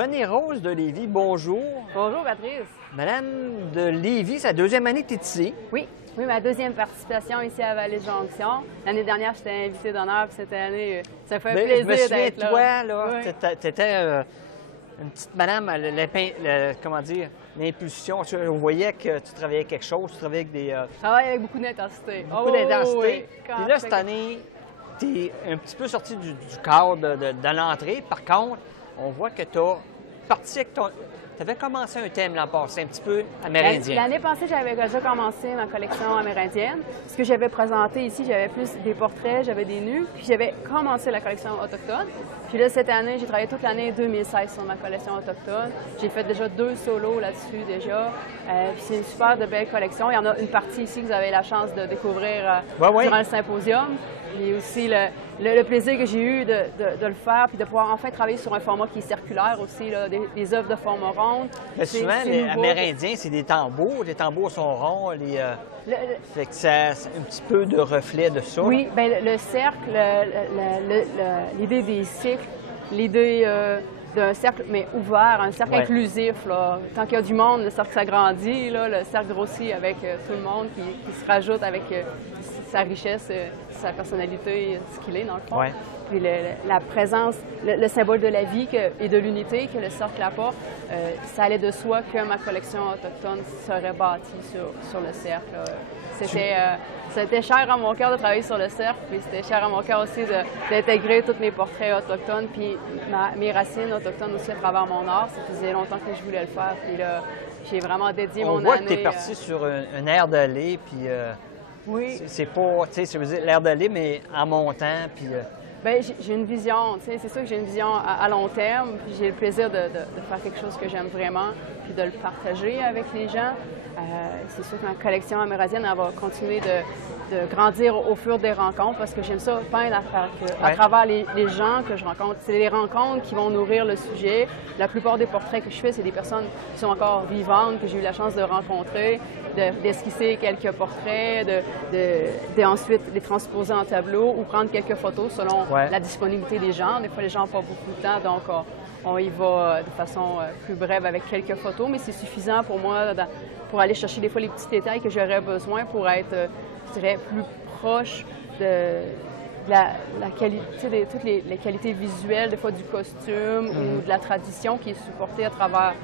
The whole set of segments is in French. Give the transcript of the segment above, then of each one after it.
Renée-Rose de Lévis, bonjour. Bonjour, Patrice. Madame de Lévis, c'est la deuxième année que tu es ici. Oui, ma deuxième participation ici à Vallée-Jonction. L'année dernière, j'étais invitée d'honneur, puis cette année, ça fait Mais plaisir je me souviens d'être de là. toi, là, Oui. tu étais une petite madame, comment dire, l'impulsion. On voyait que tu travaillais quelque chose, tu travaillais avec des... Je travaille avec beaucoup d'intensité. beaucoup d'intensité. Oui. Puis là, cette année, tu es un petit peu sorti du cadre de l'entrée. Par contre, on voit que tu as parti avec ton... Tu avais commencé un thème l'an passé, un petit peu amérindien. L'année passée, j'avais déjà commencé ma collection amérindienne. Ce que j'avais présenté ici, j'avais plus des portraits, j'avais des nus, puis j'avais commencé la collection autochtone. Puis là, cette année, j'ai travaillé toute l'année 2016 sur ma collection autochtone. J'ai fait déjà 2 solos là-dessus déjà. Puis c'est une super de belle collection. Il y en a une partie ici que vous avez la chance de découvrir durant le symposium. Et aussi le plaisir que j'ai eu de le faire, puis de pouvoir enfin travailler sur un format qui est circulaire aussi, là, des œuvres de forme ronde. Mais souvent, les Amérindiens, c'est des tambours. Les tambours sont ronds. Fait que ça, c'est un petit peu de reflet de ça. Oui, bien le cercle, l'idée des cycles, l'idée d'un cercle, mais ouvert, un cercle inclusif. Là. Tant qu'il y a du monde, le cercle s'agrandit, le cercle grossit avec tout le monde qui se rajoute avec sa richesse, sa personnalité, ce qu'il est, dans le fond. Ouais. Puis la présence, le symbole de la vie et de l'unité que le cercle apporte, ça allait de soi que ma collection autochtone serait bâtie sur le cercle. C'était cher à mon cœur de travailler sur le cercle, puis c'était cher à mon cœur aussi d'intégrer tous mes portraits autochtones, puis mes racines autochtones aussi à travers mon art. Ça faisait longtemps que je voulais le faire, puis là, j'ai vraiment dédié mon année. On voit que tu es parti sur un air d'aller, puis oui. C'est pas, tu sais, ça veut dire l'air d'aller, mais en montant, puis... Bien, j'ai une vision, tu sais, c'est sûr que j'ai une vision à long terme, puis j'ai le plaisir de faire quelque chose que j'aime vraiment, puis de le partager avec les gens. C'est sûr que ma collection amérindienne, elle va continuer de grandir au fur des rencontres, parce que j'aime ça peindre à travers les gens que je rencontre. C'est les rencontres qui vont nourrir le sujet. La plupart des portraits que je fais, c'est des personnes qui sont encore vivantes, que j'ai eu la chance de rencontrer, d'esquisser quelques portraits, ensuite les transposer en tableau ou prendre quelques photos selon la disponibilité des gens. Des fois, les gens n'ont pas beaucoup de temps, donc on y va de façon plus brève avec quelques photos, mais c'est suffisant pour moi pour aller chercher des fois les petits détails que j'aurais besoin pour être, je dirais, plus proche de la qualité, de toutes les qualités visuelles, des fois du costume ou de la tradition qui est supportée à travers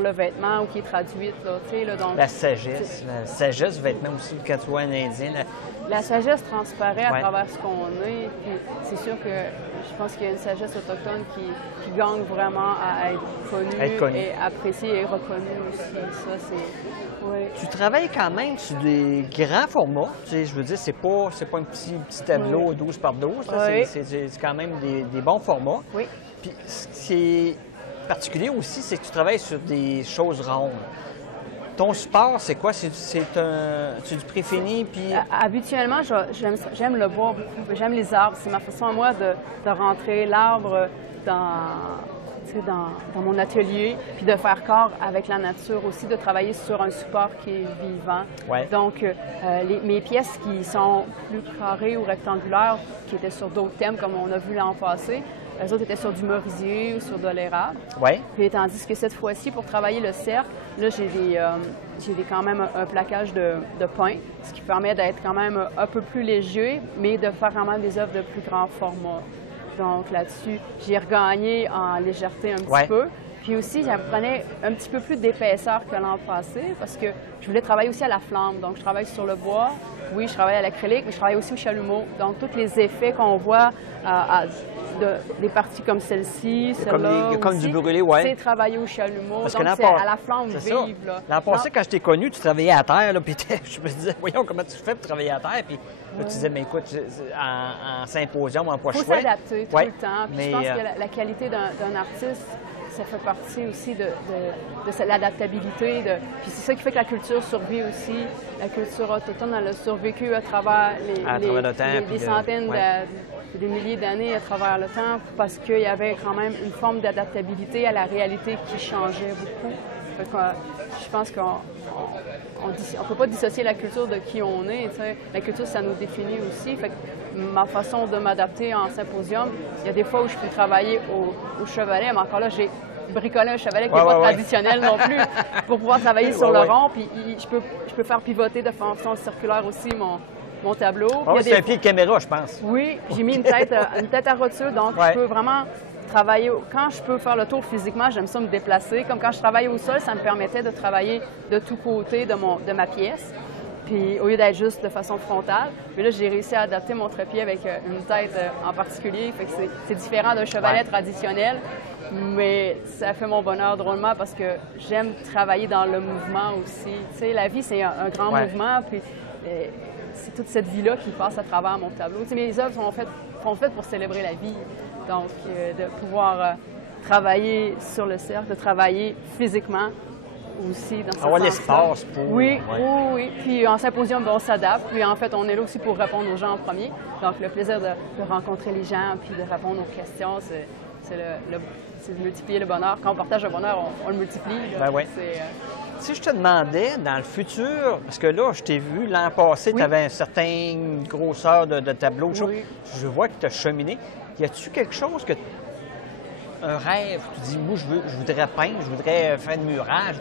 le vêtement ou qui est traduite. Là, donc, la sagesse du vêtement aussi, quand tu vois un Indien. La sagesse transparaît à travers ce qu'on est. Puis c'est sûr que je pense qu'il y a une sagesse autochtone qui gagne vraiment à être connue et appréciée et reconnue aussi. Ça, c'est... Oui. Tu travailles quand même sur des grands formats. Tu sais, je veux dire, c'est pas un petit tableau 12 par 12. Là. C'est quand même des bons formats. Oui. Puis ce qui est particulier aussi, c'est que tu travailles sur des choses rondes. Ton support, c'est quoi? C'est du préfini? Puis... Habituellement, j'aime le bois beaucoup. J'aime les arbres. C'est ma façon à moi de rentrer l'arbre dans mon atelier, puis de faire corps avec la nature aussi, de travailler sur un support qui est vivant. Ouais. Donc, mes pièces qui sont plus carrées ou rectangulaires, qui étaient sur d'autres thèmes, comme on a vu l'an passé, eux autres étaient sur du merisier ou sur de l'érable. Ouais. Puis, tandis que cette fois-ci, pour travailler le cercle, là, j'ai quand même un plaquage de pin, ce qui permet d'être quand même un peu plus léger, mais de faire quand même des œuvres de plus grand format. Donc là-dessus, j'ai regagné en légèreté un petit peu. Puis aussi, j'apprenais un petit peu plus d'épaisseur que l'an passé parce que je voulais travailler aussi à la flamme. Donc, je travaille sur le bois. Oui, je travaille à l'acrylique, mais je travaille aussi au chalumeau. Donc, tous les effets qu'on voit des parties comme celle-ci, celle-là comme du brûlé, c'est travailler au chalumeau. Parce donc, c'est à la flamme vive. L'an passé, quand je t'ai connu, tu travaillais à terre, là, puis je me disais, voyons comment tu fais pour travailler à terre. Puis là, tu disais, mais écoute, en symposium, en poche chouette. Il faut s'adapter tout le temps. Puis je pense que la qualité d'un artiste, ça fait partie aussi de l'adaptabilité. Puis c'est ça qui fait que la culture survit aussi. La culture autochtone, elle a survécu à travers des centaines, des milliers d'années à travers le temps parce qu'il y avait quand même une forme d'adaptabilité à la réalité qui changeait beaucoup. Fait que, je pense qu'on ne peut pas dissocier la culture de qui on est. T'sais. La culture, ça nous définit aussi. Fait que ma façon de m'adapter en symposium, il y a des fois où je peux travailler au chevalet, mais encore là, j'ai bricoler un chevalet qui n'est pas traditionnel non plus pour pouvoir travailler sur le rond. Puis je peux faire pivoter de façon circulaire aussi mon tableau. C'est un pied de caméra, je pense. Oui, j'ai mis une tête à rotule, donc je peux vraiment travailler. Quand je peux faire le tour physiquement, j'aime ça me déplacer. Comme quand je travaillais au sol, ça me permettait de travailler de tous côtés de ma pièce. Puis au lieu d'être juste de façon frontale, mais là, j'ai réussi à adapter mon trépied avec une tête en particulier. Fait que c'est différent d'un chevalet traditionnel, mais ça fait mon bonheur drôlement parce que j'aime travailler dans le mouvement aussi. Tu sais, la vie, c'est un grand mouvement, puis c'est toute cette vie-là qui passe à travers mon tableau. Tu sais, mes œuvres sont faites pour célébrer la vie. Donc, de pouvoir travailler sur le cercle, de travailler physiquement aussi dans ce sens-là. Avoir l'espace pour... Oui. Puis en symposium, on s'adapte. Puis en fait, on est là aussi pour répondre aux gens en premier. Donc, le plaisir de rencontrer les gens puis de répondre aux questions, c'est de multiplier le bonheur. Quand on partage le bonheur, on le multiplie. Si je te demandais, dans le futur, parce que là, je t'ai vu l'an passé, tu avais une certaine grosseur de tableau. Je vois que tu as cheminé. Y a-tu quelque chose que... Un rêve, tu dis, moi, je voudrais peindre, je voudrais faire de murage,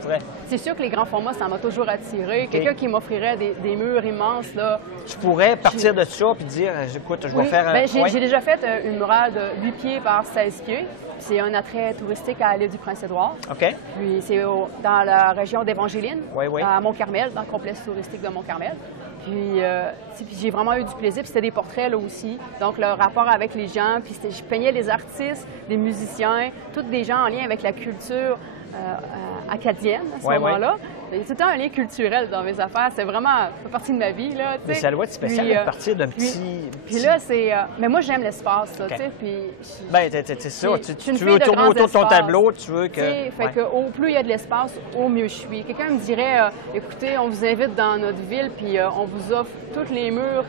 C'est sûr que les grands formats, ça m'a toujours attiré. Quelqu'un qui m'offrirait des murs immenses, là... Tu pourrais partir de ça puis dire, écoute, je vais faire un... J'ai déjà fait une murale de 8 pieds par 16 pieds. C'est un attrait touristique à l'île du Prince-Édouard. OK. Puis c'est dans la région d'Évangéline, à Mont-Carmel, dans le complexe touristique de Mont-Carmel. Puis j'ai vraiment eu du plaisir. Puis c'était des portraits, là aussi. Donc, le rapport avec les gens. Puis je peignais des artistes, des musiciens, tous des gens en lien avec la culture acadienne à ce moment-là. Il y a tout le temps un lien culturel dans mes affaires. C'est vraiment... Ça fait partie de ma vie, là. Mais ça doit être spécial de partir d'un petit... Puis là, c'est... mais moi, j'aime l'espace, là, tu sais. Puis... Bien, c'est ça. Tu veux tourner autour de ton tableau, tu veux que... Fait que au plus il y a de l'espace, au mieux je suis. Quelqu'un me dirait, écoutez, on vous invite dans notre ville, puis on vous offre tous les murs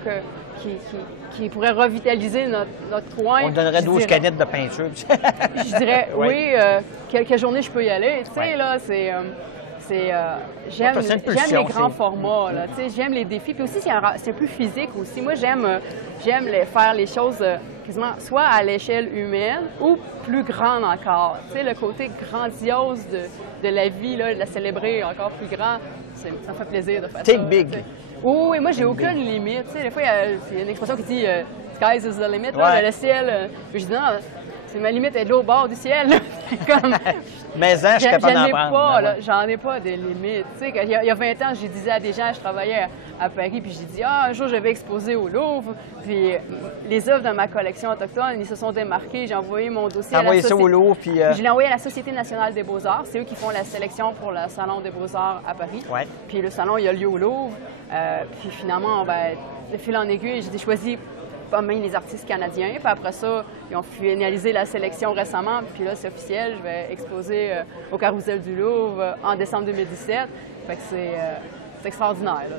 qui pourraient revitaliser notre coin. On donnerait 12 canettes de peinture. Je dirais, quelques journées je peux y aller. Tu sais, là, j'aime les grands formats, là, j'aime les défis. Puis aussi, c'est plus physique aussi. Moi, j'aime faire les choses quasiment soit à l'échelle humaine ou plus grande encore. Tu sais, le côté grandiose de la vie, là, de la célébrer encore plus grand, ça me fait plaisir de faire ça. Take big. Oui, moi, j'ai aucune limite. Tu sais, des fois, il y a une expression qui dit Sky is the limit, là, le ciel. Je dis non, ma limite est de l'eau au bord du ciel. Comme, mais je suis capable d'en prendre. J'en ai pas de limite. Tu sais, il y a 20 ans, je disais à des gens, je travaillais à Paris, puis j'ai dit, un jour, je vais exposer au Louvre. Puis les œuvres de ma collection autochtone, ils se sont démarqués. J'ai envoyé mon dossier à la ça au Louvre, puis... Je l'ai envoyé à la Société nationale des beaux-arts. C'est eux qui font la sélection pour le Salon des beaux-arts à Paris. Puis le salon, il a lieu au Louvre. Puis finalement, de fil en aiguille, j'ai choisi même les artistes canadiens. Puis après ça, ils ont finalisé la sélection récemment. Puis là, c'est officiel. Je vais exposer au Carrousel du Louvre en décembre 2017. Fait que c'est extraordinaire. Là,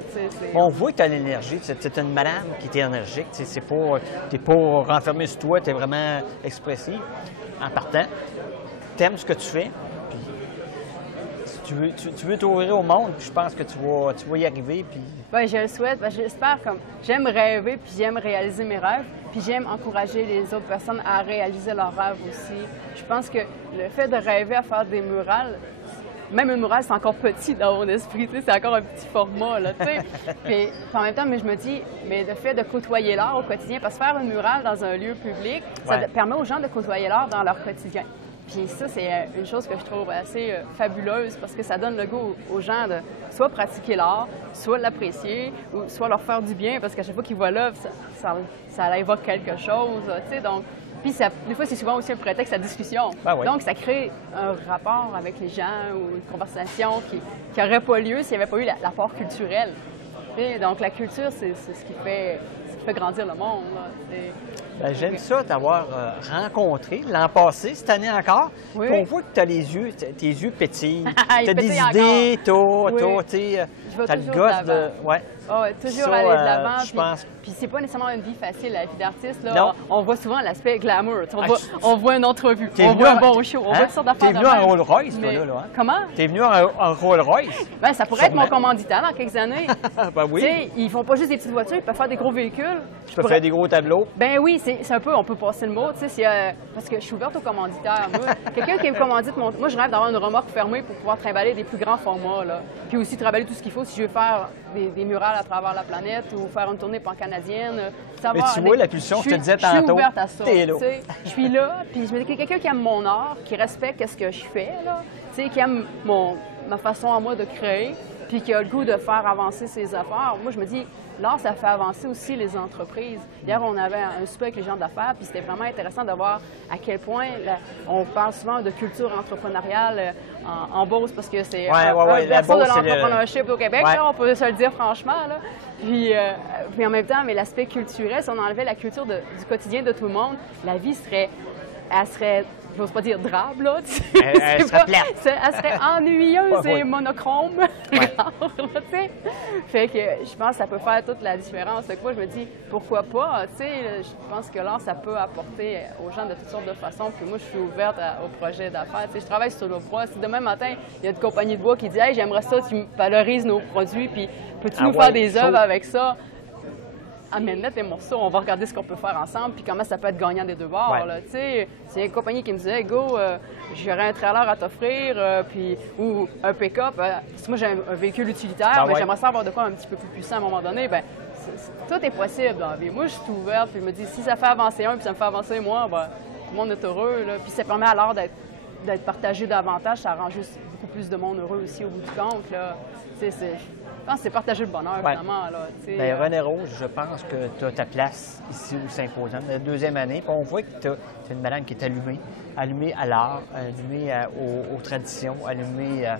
on voit que tu as l'énergie. Tu es une madame qui est énergique. Tu n'es pas renfermée sur toi. Tu es vraiment expressive. En partant, tu aimes ce que tu fais. Tu veux t'ouvrir au monde, puis je pense que tu vas y arriver. Puis... Oui, je le souhaite. J'espère comme j'aime rêver, puis j'aime réaliser mes rêves, puis j'aime encourager les autres personnes à réaliser leurs rêves aussi. Je pense que le fait de rêver à faire des murales, même une murale, c'est encore petit dans mon esprit, c'est encore un petit format, là, tu sais. Puis en même temps, mais je me dis, mais le fait de côtoyer l'art au quotidien, parce que faire une murale dans un lieu public, ça permet aux gens de côtoyer l'art dans leur quotidien. Puis ça, c'est une chose que je trouve assez fabuleuse parce que ça donne le goût aux gens de soit pratiquer l'art, soit l'apprécier, ou soit leur faire du bien parce qu'à chaque fois qu'ils voient l'œuvre, ça évoque quelque chose, tu sais, donc... Puis des fois, c'est souvent aussi un prétexte à discussion. Donc, ça crée un rapport avec les gens ou une conversation qui n'aurait pas lieu s'il n'y avait pas eu l'apport culturel. Et donc, la culture, c'est ce qui fait grandir le monde. J'aime ça t'avoir rencontré l'an passé, cette année encore. Oui. On voit que tes yeux pétillent. Tu as des idées, tu as le gosse de... Toujours Ça, aller de l'avant. je pense. Puis c'est pas nécessairement une vie facile, la vie d'artiste. Non. On voit souvent l'aspect glamour. On voit une entrevue, on venu voit un bon show, on voit toutes sortes d'affaires. T'es venu en Rolls-Royce, toi, là, hein? Comment? T'es venu en Rolls-Royce? Ben, ça pourrait être mon commanditaire dans quelques années. Ben oui. Tu sais, ils font pas juste des petites voitures, ils peuvent faire des gros véhicules. Tu peux faire des gros tableaux. Ben oui, c'est un peu, on peut passer le mot, tu sais, parce que je suis ouverte aux commanditaires. Quelqu'un qui me commandite, moi je rêve d'avoir une remorque fermée pour pouvoir trimballer des plus grands formats, là. Puis aussi travailler tout ce qu'il faut si je veux faire des murales à travers la planète ou faire une tournée pan-canadienne. Mais tu vois, la pulsion, je te disais tantôt, je suis ouverte à ça. t'es là. Je suis là, puis je me dis que quelqu'un qui aime mon art, qui respecte ce que je fais, là, tu sais, qui aime ma façon à moi de créer, puis qui a le goût de faire avancer ses affaires. Moi, je me dis, l'art, ça fait avancer aussi les entreprises. Hier, on avait un souper avec les gens d'affaires, puis c'était vraiment intéressant de voir à quel point on parle souvent de culture entrepreneuriale en Beauce, parce que c'est un berceau de l'entrepreneurship au Québec, là, on peut se le dire franchement. Là. Puis en même temps, mais l'aspect culturel, si on enlevait la culture du quotidien de tout le monde, la vie serait, j'ose pas dire drabe, là. Elle serait ennuyeuse et monochrome. Ouais. Fait que je pense que ça peut faire toute la différence. Donc moi, je me dis, pourquoi pas? Tu sais, je pense que l'art, ça peut apporter aux gens de toutes sortes de façons. Puis moi, je suis ouverte au projet d'affaires. Tu sais, je travaille sur le bois. Si demain matin, il y a une compagnie de bois qui dit, hey, j'aimerais ça, tu valorises nos produits, puis peux-tu nous faire des œuvres avec ça? Amène-le tes morceaux, on va regarder ce qu'on peut faire ensemble, puis comment ça peut être gagnant des deux bords. Ouais. C'est une compagnie qui me disait, go, j'aurais un trailer à t'offrir, ou un pick-up. Moi, j'ai un véhicule utilitaire, mais j'aimerais ça avoir de quoi un petit peu plus puissant à un moment donné. Ben, tout est possible dans la vie. Moi, je suis ouverte, puis je me dis, si ça fait avancer un, puis ça me fait avancer moi, ben, tout le monde est heureux. Là. Puis ça permet à l'art d'être partagé davantage, ça rend juste beaucoup plus de monde heureux aussi au bout du compte. Là. Je pense que c'est partager le bonheur, finalement. Là, bien, René Rose, je pense que tu as ta place ici au Symposium, la deuxième année. Puis on voit que tu es une madame qui est allumée à l'art, allumée aux traditions, allumée à...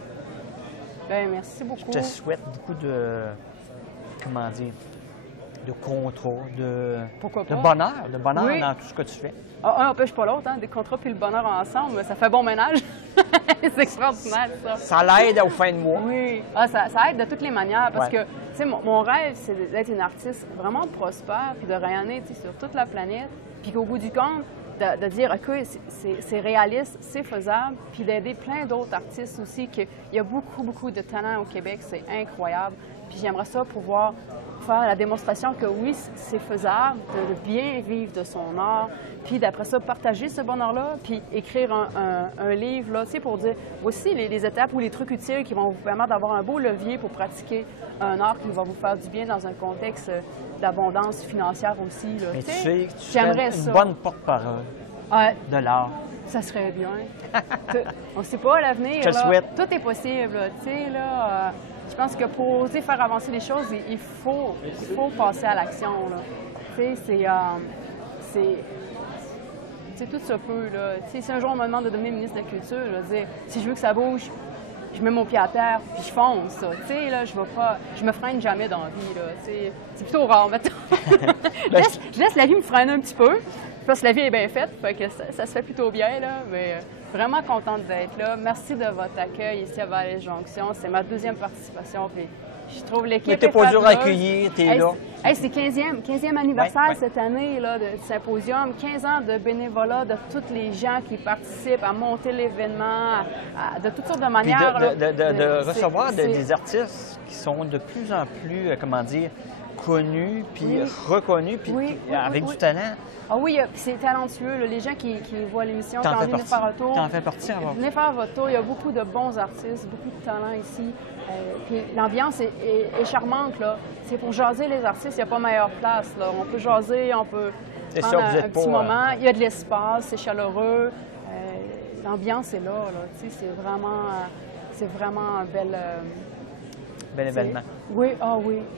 Bien, merci beaucoup. Je te souhaite beaucoup de, comment dire, de contrôle, de bonheur oui. Dans tout ce que tu fais. Un n'empêche pas l'autre, hein? Des contrats puis le bonheur ensemble, ça fait bon ménage. C'est extraordinaire, ça. Ça l'aide aux fins de mois. Oui, ça aide de toutes les manières parce que, tu sais, mon rêve, c'est d'être une artiste vraiment prospère puis de rayonner sur toute la planète. Puis qu'au bout du compte, de dire, OK, c'est réaliste, c'est faisable, puis d'aider plein d'autres artistes aussi. Il y a beaucoup, beaucoup de talent au Québec, c'est incroyable. Puis j'aimerais ça pouvoir faire la démonstration que oui, c'est faisable de bien vivre de son art, puis d'après ça, partager ce bonheur-là, puis écrire un livre, là, tu sais, pour dire aussi les étapes ou les trucs utiles qui vont vous permettre d'avoir un beau levier pour pratiquer un art qui va vous faire du bien dans un contexte d'abondance financière aussi. Là, mais tu sais, j'aimerais une bonne porte-parole de l'art. Ça serait bien. On ne sait pas l'avenir. Je le souhaite. Tout est possible, tu sais, là. Je pense que pour oser faire avancer les choses, il faut passer à l'action. Tu sais, c'est tout se peut. Si un jour on me demande de devenir ministre de la Culture, je veux dire, si je veux que ça bouge, je mets mon pied à terre puis je fonce. Ça. Là, je me freine jamais dans la vie. C'est plutôt rare, mettons. je laisse la vie me freiner un petit peu, parce que la vie est bien faite, fait que ça se fait plutôt bien. Là, mais vraiment contente d'être là. Merci de votre accueil ici à Vallée-Jonction. C'est ma deuxième participation. Puis je trouve l'équipe. Mais t'es pas dur à accueillir, t'es là. C'est 15e anniversaire cette année là, du Symposium. 15 ans de bénévolat de tous les gens qui participent à monter l'événement, de toutes sortes de manières. De recevoir des artistes qui sont de plus en plus, comment dire, connus, puis reconnus, puis avec du talent. Ah oui, c'est talentueux. Là. Les gens qui voient l'émission, qui ont envie de faire un tour. T'en fais partie avant. Venez faire votre tour. Il y a beaucoup de bons artistes, beaucoup de talent ici. Puis l'ambiance est charmante. Là. C'est pour jaser les artistes, il n'y a pas meilleure place. Là. On peut jaser, on peut prendre un petit moment. Il y a de l'espace, c'est chaleureux. L'ambiance est là. C'est vraiment un bel événement. Oui,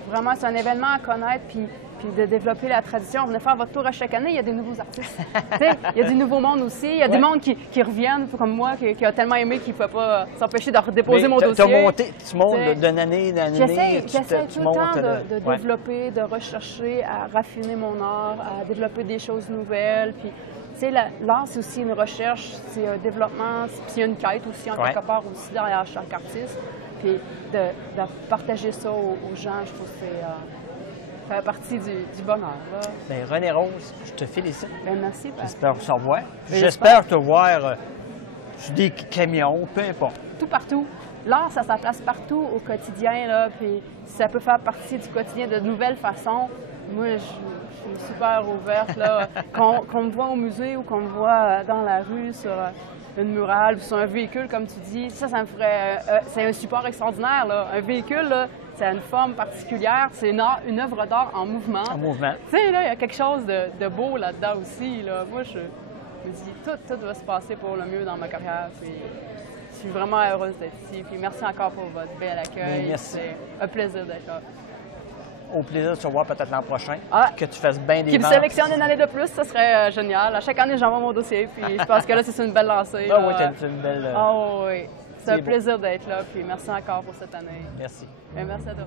Vraiment, c'est un événement à connaître. Puis de développer la tradition. Venez faire votre tour à chaque année, il y a des nouveaux artistes. Il y a du nouveau monde aussi. Il y a du monde qui reviennent, comme moi, qui a tellement aimé qu'il ne peut pas s'empêcher de redéposer mon dossier. Tu montes d'une année en année. J'essaie tout le temps de développer, de rechercher, à raffiner mon art, à développer des choses nouvelles. Puis, l'art, c'est aussi une recherche, c'est un développement, puis il y a une quête aussi, en quelque part, aussi derrière chaque artiste. Puis de partager ça aux gens, je trouve que c'est fait partie du bonheur. Bien, René Rose, je te félicite. Bien, merci. J'espère se revoir. J'espère. J'espère te voir sur des camions, peu importe. Tout partout. L'art, ça a sa place partout au quotidien, là, puis ça peut faire partie du quotidien de nouvelles façons. Moi, je suis super ouverte, là. Qu'on me voit au musée ou qu'on me voit dans la rue sur une murale ou sur un véhicule, comme tu dis, ça me ferait... c'est un support extraordinaire, là. Un véhicule, là, c'est une forme particulière, c'est une œuvre d'art en mouvement. En mouvement. Tu sais, là, il y a quelque chose de beau là-dedans aussi, là. Moi, je me dis, tout va se passer pour le mieux dans ma carrière, puis... Je suis vraiment heureuse d'être ici. Puis merci encore pour votre bel accueil. Merci. C'est un plaisir d'être là. Au plaisir de te revoir peut-être l'an prochain. Ah, que tu fasses bien des qui me ventes. sélectionne une année de plus, ça serait génial. À chaque année, j'envoie mon dossier. Puis je pense que là, c'est une belle lancée. Ah oui, c'est une belle... Ah oui. C'est un beau. plaisir d'être là. Puis merci encore pour cette année. Merci. Bien, merci à toi.